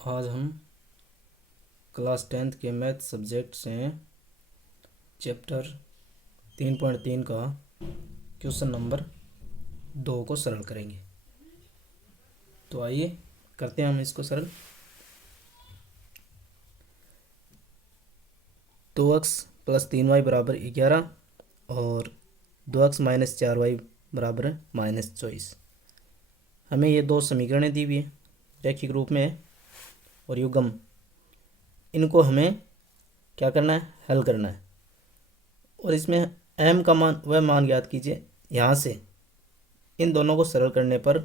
आज हम class 10th के मैथ सब्जेक्ट से चैप्टर 3.3 का क्वेश्चन नंबर 2 को सरल करेंगे। तो आइए करते हैं हम इसको सरल। 2x प्लस 3y बराबर 11 और 2x माइनस 4y बराबर -24। हमें ये दो समीकरणें दी हुई है, रैखिक रूप में है और युग्म। इनको हमें क्या करना है, हल करना है। और इसमें m का मान वह मान ज्ञात कीजिए। यहाँ से इन दोनों को सरल करने पर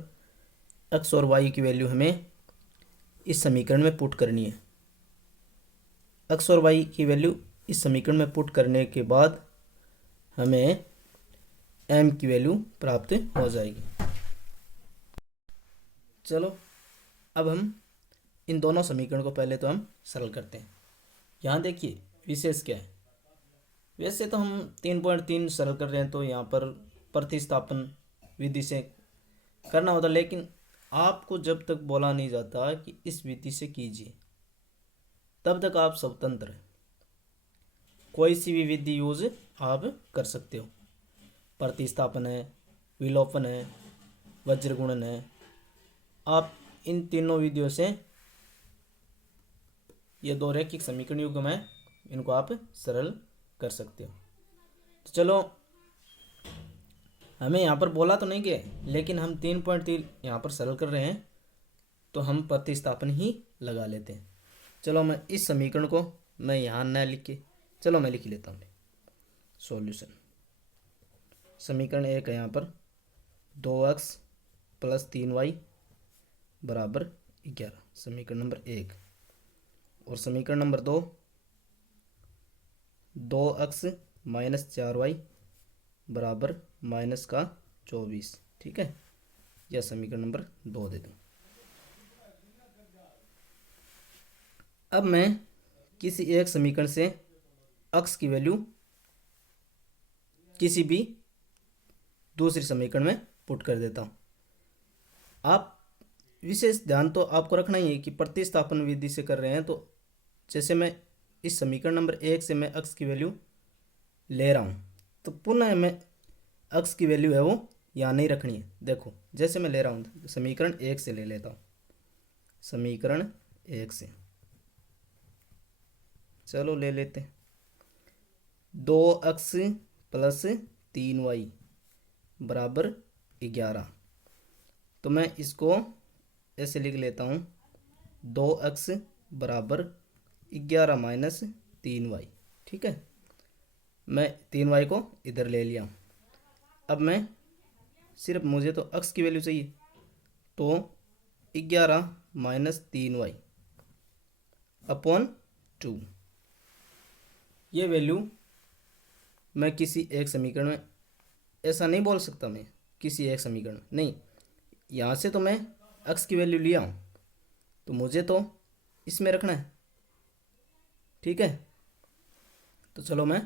x और y की वैल्यू हमें इस समीकरण में पुट करनी है। x और y की वैल्यू इस समीकरण में पुट करने के बाद हमें m की वैल्यू प्राप्त हो जाएगी। चलो अब हम इन दोनों समीकरण को पहले तो हम सरल करते हैं। यहाँ देखिए विशेष क्या है। वैसे तो हम 3.3 सरल कर रहे हैं तो यहाँ पर प्रतिस्थापन विधि से करना होता, लेकिन आपको जब तक बोला नहीं जाता कि इस विधि से कीजिए तब तक आप स्वतंत्र हैं। कोई सी भी विधि यूज आप कर सकते हो। प्रतिस्थापन है, विलोपन है, वज्रगुणन है, आप इन तीनों विधियों से ये दो रैखिक समीकरण युग्म है, इनको आप सरल कर सकते हो। तो चलो, हमें यहाँ पर बोला तो नहीं गया, लेकिन हम 3.3 यहाँ पर सरल कर रहे हैं तो हम प्रतिस्थापन ही लगा लेते हैं। चलो मैं इस समीकरण को मैं यहाँ न लिख के, चलो मैं लिख लेता हूँ सॉल्यूशन। समीकरण 1 है यहाँ पर 2x प्लस 3y बराबर 11, समीकरण नंबर 1। और समीकरण नंबर 2 2x माइनस 4y बराबर -24। ठीक है, यह समीकरण नंबर 2 दे दूँ। अब मैं किसी एक समीकरण से x की वैल्यू किसी भी दूसरी समीकरण में पुट कर देता हूँ। आप विशेष ध्यान तो आपको रखना ही है कि प्रतिस्थापन विधि से कर रहे हैं, तो जैसे मैं इस समीकरण नंबर 1 से मैं x की वैल्यू ले रहा हूँ तो पुनः मैं x की वैल्यू है वो यहाँ नहीं रखनी है। देखो जैसे मैं ले रहा हूँ समीकरण 1 से ले लेता हूँ, समीकरण 1 से चलो ले लेते हैं। 2x प्लस 3y बराबर 11। तो मैं इसको ऐसे लिख लेता हूँ 2x बराबर 11 माइनस 3y। ठीक है, मैं 3y को इधर ले लिया। अब मैं सिर्फ मुझे तो x की वैल्यू चाहिए, तो 11 माइनस 3y अपॉन 2। ये वैल्यू मैं किसी एक समीकरण में ऐसा नहीं बोल सकता, मैं किसी एक समीकरण नहीं, यहाँ से तो मैं x की वैल्यू लिया हूँ तो मुझे तो इसमें रखना है। ठीक है, तो चलो मैं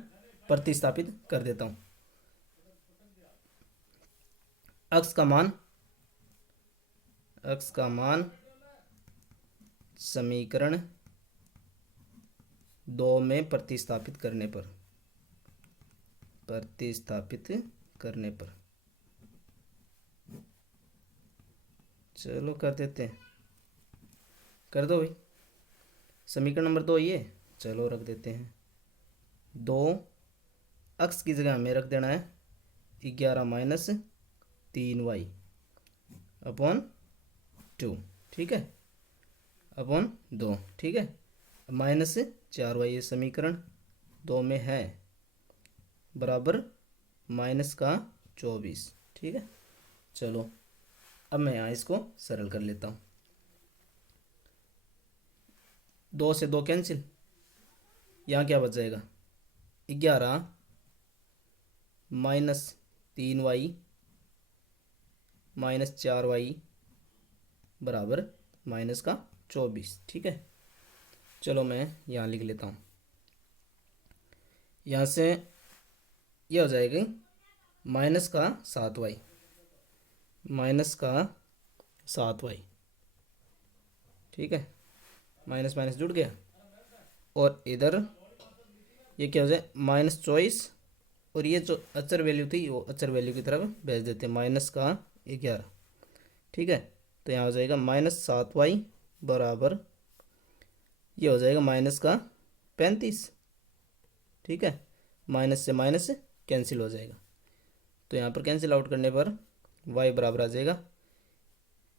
प्रतिस्थापित कर देता हूँ। x का मान समीकरण 2 में प्रतिस्थापित करने पर चलो कर देते हैं, कर दो भाई। समीकरण नंबर 2 ये, चलो रख देते हैं 2, x की जगह हमें रख देना है 11 माइनस 3y अपॉन 2। ठीक है, अपॉन 2। ठीक है, माइनस 4y ये समीकरण 2 में है बराबर -24। ठीक है, चलो अब मैं यहाँ इसको सरल कर लेता हूँ। 2 से 2 कैंसिल, यहाँ क्या बच जाएगा 11 माइनस 3y माइनस 4y बराबर -24। ठीक है, चलो मैं यहाँ लिख लेता हूँ। यहाँ से यह हो जाएगी माइनस का 7y, माइनस का 7y। ठीक है, माइनस माइनस जुड़ गया, और इधर ये क्या हो जाए -24, और ये जो अचर वैल्यू थी वो अचर वैल्यू की तरफ भेज देते हैं, -11। ठीक है, तो यहाँ हो जाएगा -7y बराबर, ये हो जाएगा -35। ठीक है, माइनस से माइनस कैंसिल हो जाएगा, तो यहाँ पर कैंसिल आउट करने पर y बराबर आ जाएगा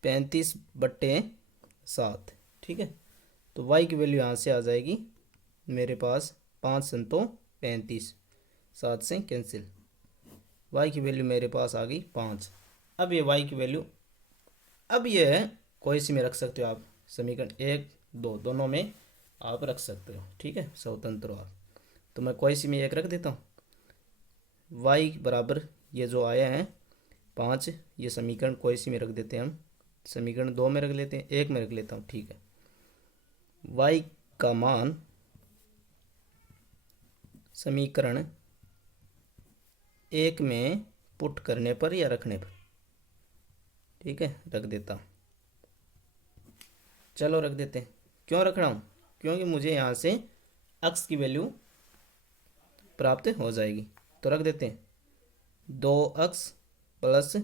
35/7। ठीक है, तो y की वैल्यू यहाँ से आ जाएगी मेरे पास 5 संतो 35, 7 से कैंसिल, y की वैल्यू मेरे पास आ गई 5। अब ये y की वैल्यू, अब ये है कोई सी में रख सकते हो आप, समीकरण 1 2 दोनों में आप रख सकते हो। ठीक है, स्वतंत्र हो आप, तो मैं कोई सी में एक रख देता हूँ, y बराबर ये जो आया है 5, ये समीकरण कोई सी में रख देते हैं हम, समीकरण 2 में रख लेते हैं, 1 में रख लेता हूँ। ठीक है, y का मान समीकरण 1 में पुट करने पर या रखने पर, ठीक है, रख देता हूँ। चलो रख देते हैं। क्यों रख रहा हूँ, क्योंकि मुझे यहाँ से x की वैल्यू प्राप्त हो जाएगी, तो रख देते हैं 2x प्लस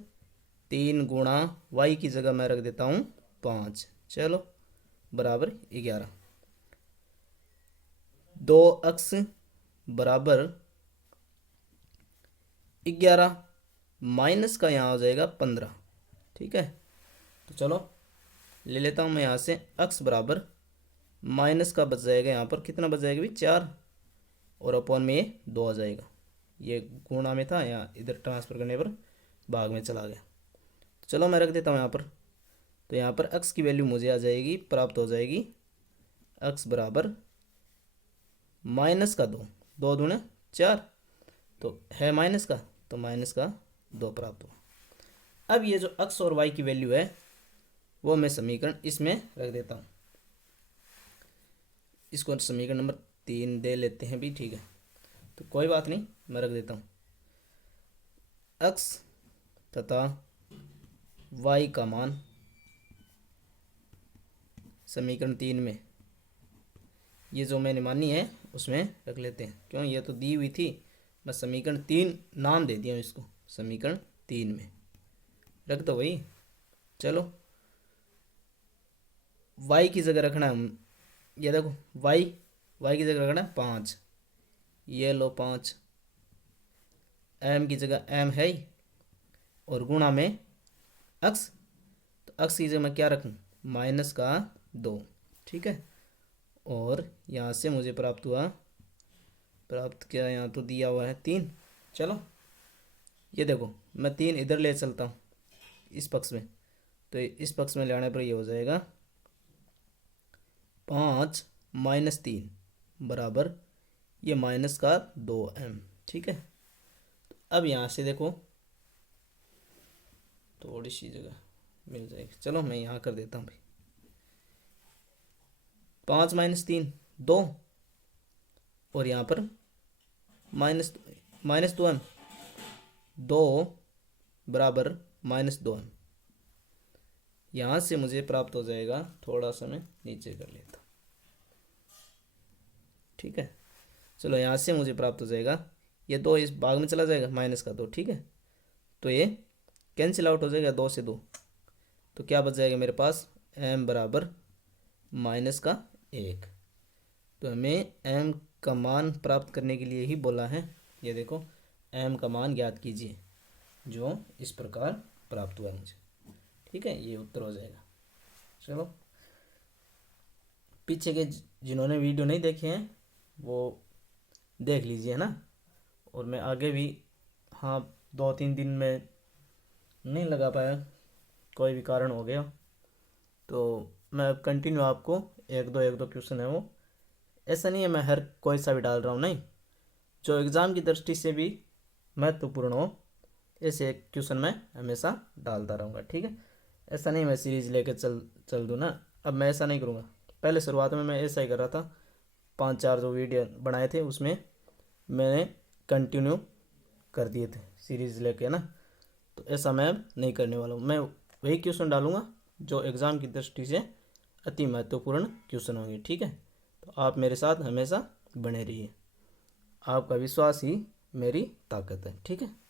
3 गुणा y की जगह मैं रख देता हूँ 5, चलो बराबर 11। 2x बराबर 11, माइनस का यहाँ हो जाएगा 15। ठीक है, तो चलो ले लेता हूँ मैं यहाँ से x बराबर, माइनस का बच जाएगा यहाँ पर, कितना बच जाएगा भी 4, और अपॉन में ये 2 आ जाएगा, ये गुणा में था, यहाँ इधर ट्रांसफर करने पर भाग में चला गया। तो चलो मैं रख देता हूँ यहाँ पर, तो यहाँ पर x की वैल्यू मुझे आ जाएगी, प्राप्त हो जाएगी x बराबर माइनस का 2, 2 दूने 4, तो है माइनस का, तो माइनस का 2 प्राप्त हुआ। अब ये जो x और y की वैल्यू है वो मैं समीकरण इसमें रख देता हूँ, इसको समीकरण नंबर 3 दे लेते हैं भी। ठीक है, तो कोई बात नहीं, मैं रख देता हूँ x तथा y का मान समीकरण 3 में, ये जो मैंने मानी है उसमें रख लेते हैं, क्यों ये तो दी हुई थी, मैं समीकरण 3 नाम दे दिया हूँ इसको, समीकरण 3 में रख दो भाई। चलो y की जगह रखना है, ये देखो y की जगह रखना है 5, ये लो 5, m की जगह m है ही, और गुणा में x, तो x की जगह मैं क्या रखूँ माइनस का 2। ठीक है, और यहाँ से मुझे प्राप्त हुआ, प्राप्त क्या यहाँ तो दिया हुआ है 3, चलो ये देखो मैं 3 इधर ले चलता हूँ इस पक्ष में, तो इस पक्ष में ले आने पर ये हो जाएगा 5 - 3 बराबर ये माइनस का 2m। ठीक है, तो अब यहाँ से देखो थोड़ी सी जगह मिल जाएगी, चलो मैं यहाँ कर देता हूँ भाई, 5 - 3 2, और यहाँ पर -2m, 2 बराबर -2m, यहाँ से मुझे प्राप्त हो जाएगा, थोड़ा सा मैं नीचे कर लेता हूँ। ठीक है, चलो यहाँ से मुझे प्राप्त हो जाएगा, ये 2 इस भाग में चला जाएगा माइनस का 2। ठीक है, तो ये कैंसिल आउट हो जाएगा 2 से 2, तो क्या बच जाएगा मेरे पास m बराबर -1। तो हमें m का मान प्राप्त करने के लिए ही बोला है, ये देखो m का मान ज्ञात कीजिए, जो इस प्रकार प्राप्त हुआ मुझे। ठीक है, ये उत्तर हो जाएगा। चलो पीछे के जिन्होंने वीडियो नहीं देखे हैं वो देख लीजिए, है ना, और मैं आगे भी, हाँ 2-3 दिन में नहीं लगा पाया, कोई भी कारण हो गया, तो मैं अब कंटिन्यू आपको एक दो क्वेश्चन है वो, ऐसा नहीं है मैं हर कोई सा भी डाल रहा हूँ, नहीं, जो एग्ज़ाम की दृष्टि से भी महत्वपूर्ण हो ऐसे क्वेश्चन मैं हमेशा डालता रहूँगा। ठीक है, ऐसा नहीं मैं सीरीज लेकर चल दूँ ना, अब मैं ऐसा नहीं करूँगा, पहले शुरुआत में मैं ऐसा ही कर रहा था, 5-4 जो वीडियो बनाए थे उसमें मैंने कंटिन्यू कर दिए थे सीरीज़ लेके ना, तो ऐसा मैं नहीं करने वाला हूँ, मैं वही क्वेश्चन डालूँगा जो एग्ज़ाम की दृष्टि से अति महत्वपूर्ण क्वेश्चन होंगे। ठीक है, तो आप मेरे साथ हमेशा बने रहिए। आपका विश्वास ही मेरी ताकत है। ठीक है।